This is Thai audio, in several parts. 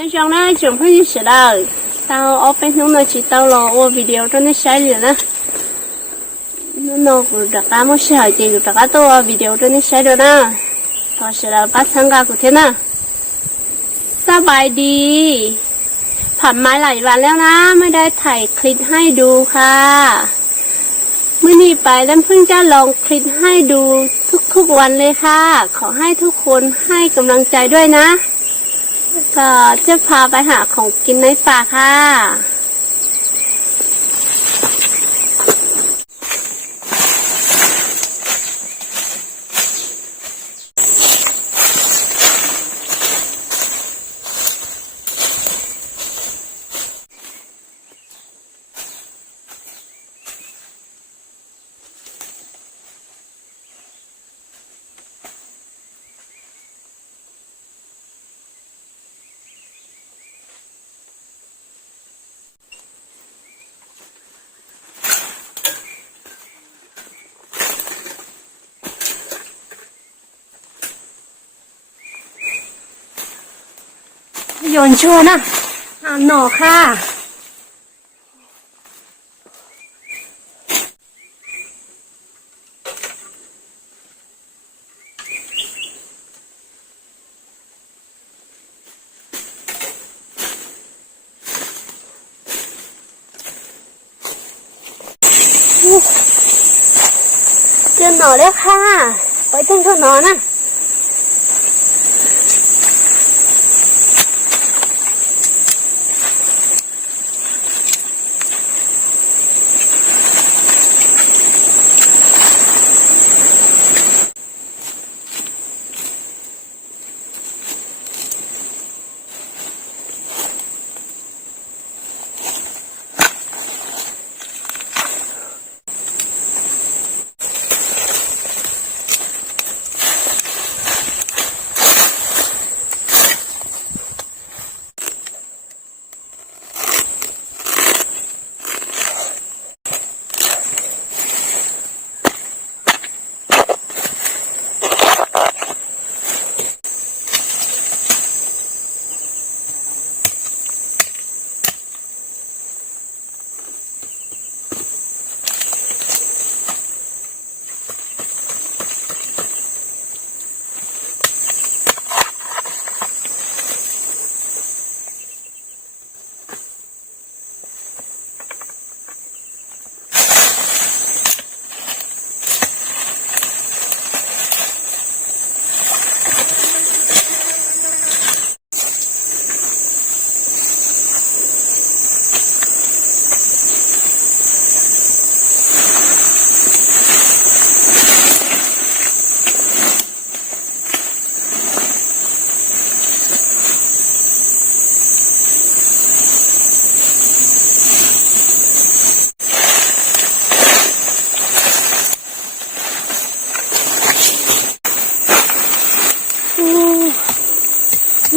nhớ trong đó chúng phải như thế nào tao ở bênนู้นnó chỉ tao lo ô video cho nó sai rồi đó nó cũng đặt cá một sai thì đặt cá to video cho nó sai rồi đó thôi sẽ là bắt sang cả của thế nào สบายดีผ่านมาหลายวันแล้วนะไม่ได้ถ่ายคลิปให้ดูค่ะเมื่อนี้ไปแล้วเพิ่งจะลองคลิปให้ดูทุกวันเลยค่ะขอให้ทุกคนให้กำลังใจด้วยนะก็จะพาไปหาของกินในป่าค่ะโยนชัวนะหน่อค่ะเจอหน่อแล้วค่ะไปต้นหน่อนะ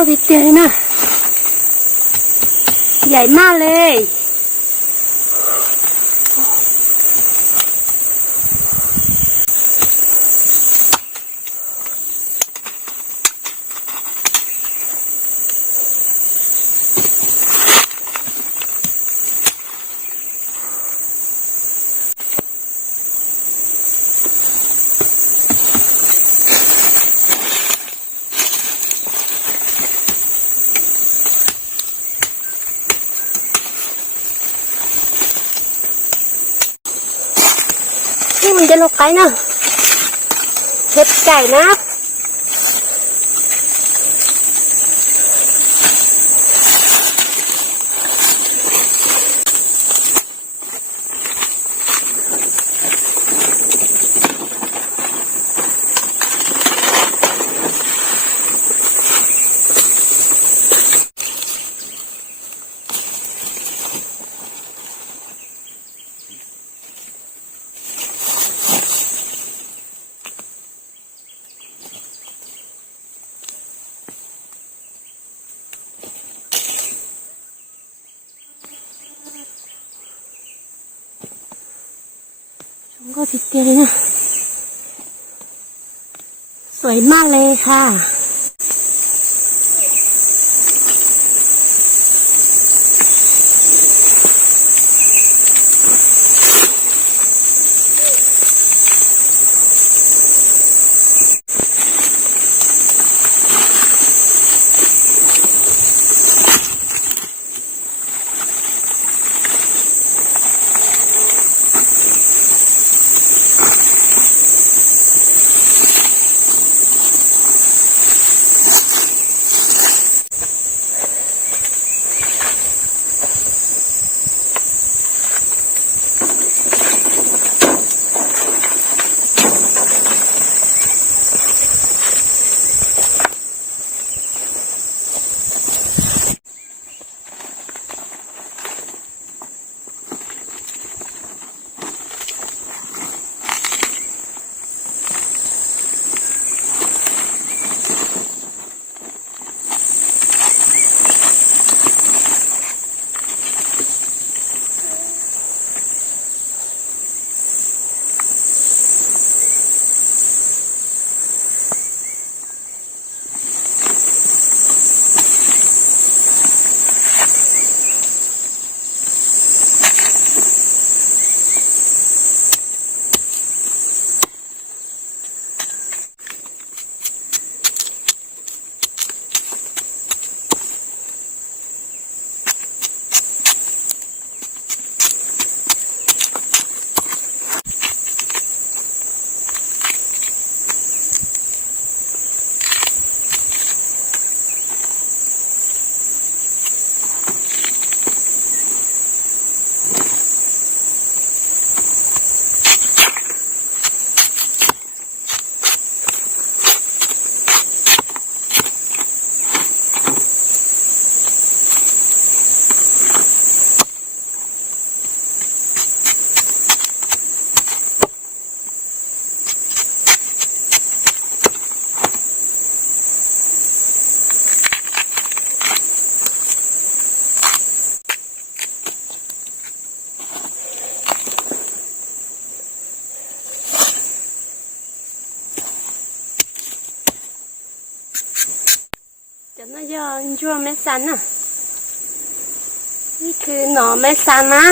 รอบเดียวนะใหญ่มากเลยมันจะลงไปนะเห็ดไก่นะก็ติดเตียงเลยนะสวยมากเลยค่ะ จะน่าจะยั่วเม็ดสันน่ะนี่คือหน่อเม็ดสันนะ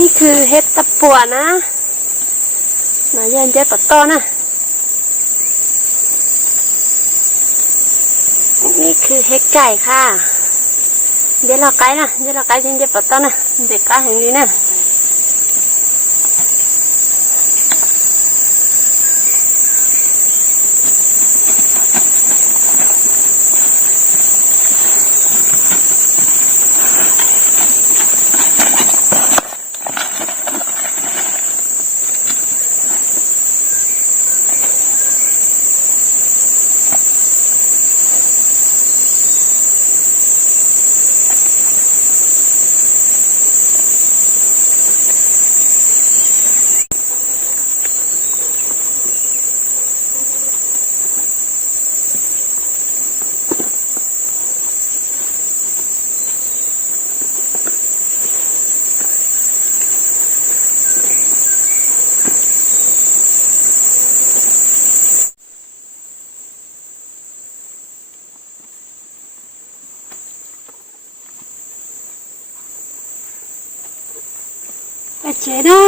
นี่คือเห็ดตะกั่วนะหน่อยยันเจ็ดต่อต้นนะนี่คือเห็ดไก่ค่ะเดี๋ยวเราไก่นะเดี๋ยวเราไก่ยันเจ็ดต่อต้นนะเด็กไก่อย่างนี้นะไปเจอได้